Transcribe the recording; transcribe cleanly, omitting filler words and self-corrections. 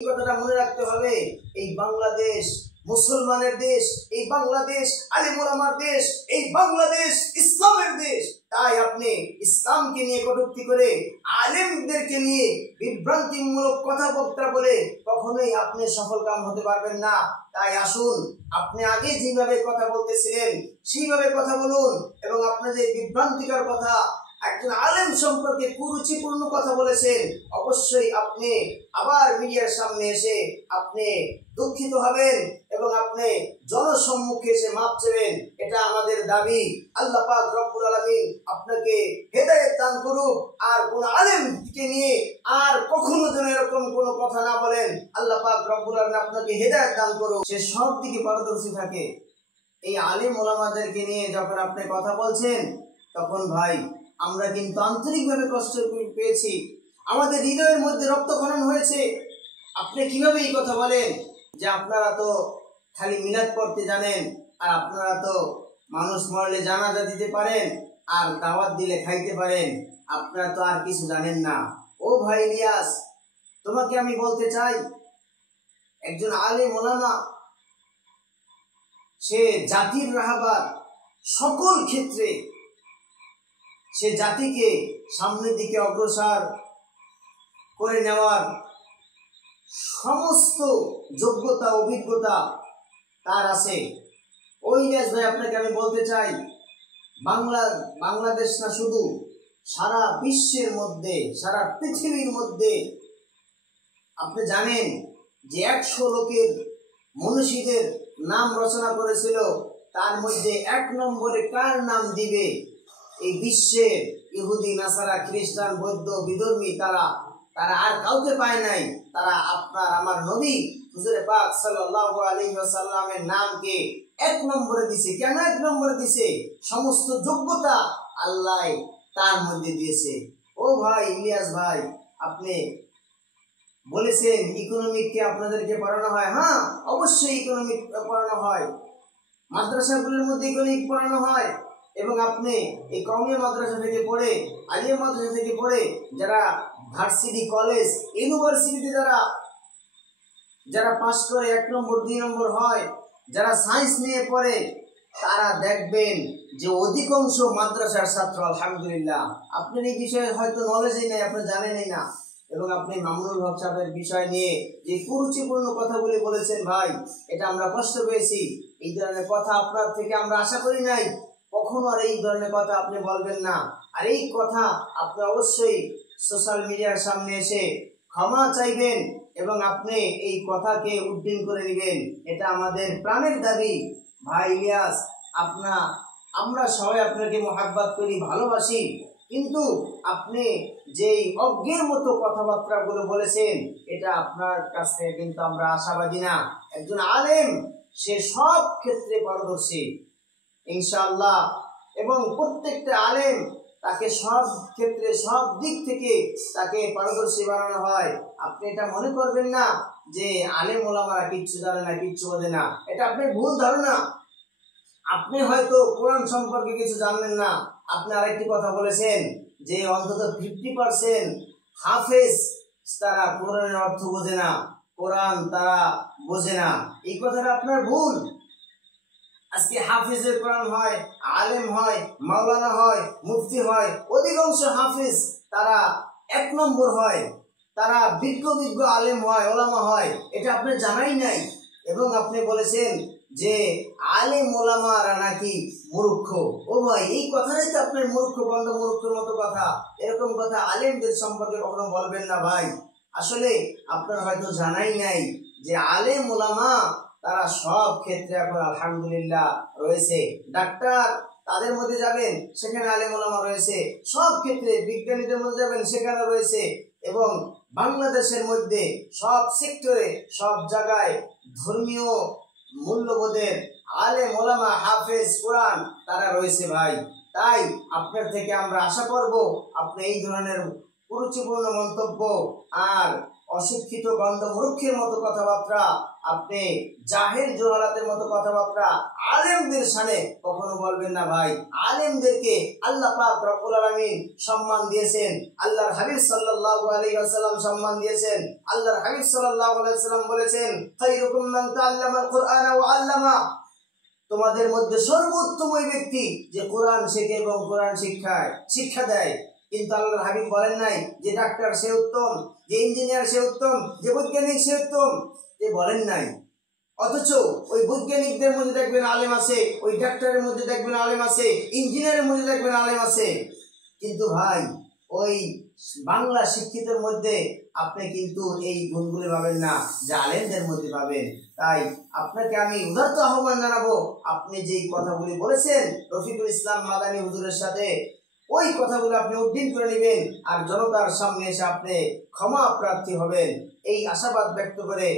কথাটা মনে রাখতে হবে, এই বাংলাদেশ মুসলমানের দেশ, এই বাংলাদেশ আলেম ওলামার দেশ, এই বাংলাদেশ ইসলামের দেশ। তাই আপনি ইসলামকে নিয়ে কটূক্তি করে আলেমদেরকে নিয়ে বিভ্রান্তিমূলক কথাবার্তা বলে কখনোই আপনি সফল কাম হতে পারবেন না। তাই আসুন, আপনি আগে যেভাবে কথা বলতেছিলেন সেইভাবে কথা বলুন, এবং আপনার যে বিভ্রান্তিকর কথা একজন আলেম সম্পর্কে কুরুচিপূর্ণ কথা বলেছেন, অবশ্যই আপনি আবার মিডিয়ার সামনে এসে আপনি দুঃখিত হবেন এবং আপনি জনসম্মুখে এসে মাপ চাইবেন। এটা আমাদের দাবি। আল্লাহ পাক রব্বুল আলামিন আপনাকে হেদায়েত দান করুক। আর কোন আলেমকে নিয়ে আর কখনো যেন এরকম কোনো কথা না বলেন। আল্লাহ পাক রব্বুল আলামিন আপনাকে হেদায়েত দান করুক, সে সব দিকে পারদর্শী থাকে। এই আলেম ওলামাদেরকে নিয়ে যখন আপনি কথা বলছেন, তখন ভাই আমরা কিন্তু আন্তরিকভাবে কষ্ট পেয়েছি, আমাদের হৃদয়ের মধ্যে রক্তক্ষরণ হয়েছে। আপনি কিভাবে এই কথা বলেন যে আপনারা তো খালি মিলাদ পড়তে জানেন, আর আপনারা তো মানুষ মরলে জানাজা দিতে পারেন, আর দাওয়াত দিলে খাইতে পারেন, আপনারা তো আর কিছু জানেন না। ও ভাই ইলিয়াস, তোমাকে আমি বলতে চাই, একজন আলেম ওলামা সে জাতির রাহবার, সকল ক্ষেত্রে সে জাতিকে সামনের দিকে অগ্রসর করে নেওয়ার সমস্ত যোগ্যতা অভিজ্ঞতা তার আছে। ওই ইলিয়াস ভাই, আপনাকে আমি বলতে চাই, বাংলাদেশ না শুধু, সারা বিশ্বের মধ্যে, সারা পৃথিবীর মধ্যে আপনি জানেন যে 100 লোকের মনীষীদের নাম রচনা করেছিল, তার মধ্যে 1 নম্বরে কার নাম দিবে? এই বিশ্বের ইহুদি, নাসারা, খ্রিস্টান, বৌদ্ধ, বিধর্মী তারা আর কাউকে পায় নাই। তারা আপনার আমার নবী হুজুরে পাক সাল্লাল্লাহু আলাইহি ওয়াসাল্লামের নামকে 1 নম্বরে দিয়েছে। কেন 1 নম্বরে দিয়েছে? সমস্ত যোগ্যতা আল্লাহ তার মধ্যে দিয়েছে। ও ভাই ইলিয়াস ভাই, আপনি বলেছেন ইকোনমিককে আপনাদেরকে পড়ানো হয়। হ্যাঁ, অবশ্যই ইকোনমিক পড়ানো হয়, মাদ্রাসাগুলোর মধ্যে ইকোনমিক পড়ানো হয়। এবং আপনি এই কওমিয়া মাদ্রাসা থেকে পড়ে, আলিয়া মাদ্রাসা থেকে পড়ে, যারা ভার্সিটি, কলেজ, ইউনিভার্সিটিতে যারা পাস করে 1 নম্বর 2 নম্বর হয়, যারা সায়েন্স নিয়ে পড়ে, তারা দেখবেন যে অধিকাংশ মাদ্রাসার ছাত্র। আলহামদুলিল্লাহ, আপনার এই বিষয়ে হয়তো নলেজই নেই, আপনি জানেনই না। এবং আপনি মামুনুল হক সাহেবের বিষয় নিয়ে যে কুরুচিপূর্ণ কথাগুলি বলেছেন ভাই, এটা আমরা কষ্ট পেয়েছি। এই ধরনের কথা আপনার থেকে আমরা আশা করি নাই। কখনো আর এই ধরনের কথা আপনি বলবেন না। আর এই কথা আপনি অবশ্যই সোশ্যাল মিডিয়ার সামনে এসে ক্ষমা চাইবেন এবং আপনি এই কথাকে উদ্দিন করে নেবেন। এটা আমাদের প্রাণের দাবি। ভাই ইলিয়াস, আমরা সবাই আপনাকে মোহাব্বত করি, ভালোবাসি, কিন্তু আপনি যেই অজ্ঞের মতো কথাবার্তাগুলো বলেছেন, এটা আপনার কাছে কিন্তু আমরা আশাবাদী না। একজন আলেম সে সব ক্ষেত্রে পারদর্শী ইনশাআল্লাহ, এবং প্রত্যেকটা আলেম তাকে সব ক্ষেত্রে সব দিক থেকে তাকে পারদর্শী বানানো হয়। আপনি এটা মনে করবেন না যে আলেম ওলামারা কিচ্ছু জানে না, কিচ্ছু বোঝে না। এটা আপনার ভুল ধারণা। আপনি হয়তো কোরআন সম্পর্কে কিছু জানেন না। আপনি আরেকটি কথা বলেছেন যে অন্তত 50% হাফেজ তারা কোরআনের অর্থ বোঝে না, কোরআন তারা বোঝে না। এই কথাটা আপনার ভুল। আজকে হাফেজের কোরআন হয়, আলেম হয়, মাওলানা হয়, মুফতি হয়, অধিকাংশ হাফেজ তারা 1 নম্বর হয়, তারা বিজ্ঞ আলেম হয়, ওলামা হয়। এটা আপনি জানাই নাই। এবং আপনি বলেছেন যে আলেম ওলামারা নাকি মূর্খ। ও ভাই, এই কথাটাই তো আপনার মূর্খের মতো কথা। এরকম কথা আলেমদের সম্পর্কে কখনো বলবেন না ভাই। আসলে আপনার হয়তো জানাই নাই যে আলেম ওলামা তারা সব ক্ষেত্রে এখন আলহামদুলিল্লাহ রয়েছে। ডাক্তার, তাদের মধ্যে যাবেন, সেখানে আলেম ওলামা রয়েছে। সব ক্ষেত্রে বিজ্ঞানীদের মধ্যে যাবেন, সেখানে রয়েছে। এবং বাংলাদেশের মধ্যে সব সেক্টরে, সব জায়গায় ধর্মীয় মূল্যবোধের আলেম ওলামা, হাফেজ, কোরআন তারা রয়েছে ভাই। তাই আপনার থেকে আমরা আশা করব আপনি এই ধরনের কুরুচিপূর্ণ মন্তব্য আর অশিক্ষিত গন্ধমূর্খের মতো কথাবার্তা, আপনি জাহেল জোহালাতের মতো কথাবার্তা আলেমদের সামনে কখনো বলবেন না ভাই। আলেমদেরকে আল্লাহ পাক রব্বুল আলামিন সম্মান দিয়েছেন, আল্লাহর হাবিব সাল্লাল্লাহু আলাইহি ওয়াসাল্লাম সম্মান দিয়েছেন। আল্লাহর হাবিব সাল্লাল্লাহু আলাইহি ওয়াসাল্লাম বলেছেন, খায়রুকুম মান তাআল্লামাল কুরআনা ওয়া আল্লামা, তোমাদের মধ্যে সর্বোত্তম ওই ব্যক্তি যে কোরআন শেখে এবং কোরআন শিক্ষা দেয়। কিন্তু আল্লাহর হাবিব বলেন নাই যে ডাক্তার সে উত্তম, যে ইঞ্জিনিয়ার সে উত্তম, যে বৈজ্ঞানিক সে উত্তম, যে বলেন নাই। অথচ ওই বৈজ্ঞানিকদের মধ্যে দেখবেন আলেম আছে, ওই ডাক্তারের মধ্যে দেখবেন আলেম আছে, ইঞ্জিনিয়ারের মধ্যে দেখবেন আলেম আছে। কিন্তু ভাই ওই বাংলা শিক্ষিতের মধ্যে আপনি কিন্তু এই গুণগুলো পাবেন না, যা আলেমদের মধ্যে পাবেন। তাই আপনাকে আমি উদাত্ত আহ্বান জানাবো, আপনি যেই কথাগুলি বলেছেন রফিকুল ইসলাম মাদানী হুজুরের সাথে, ওই কথাগুলো আপনি উদ্দিন করে নেবেন আর জনতার সামনে এসে আপনি ক্ষমা প্রার্থী হবেন, এই আশাবাদ ব্যক্ত করে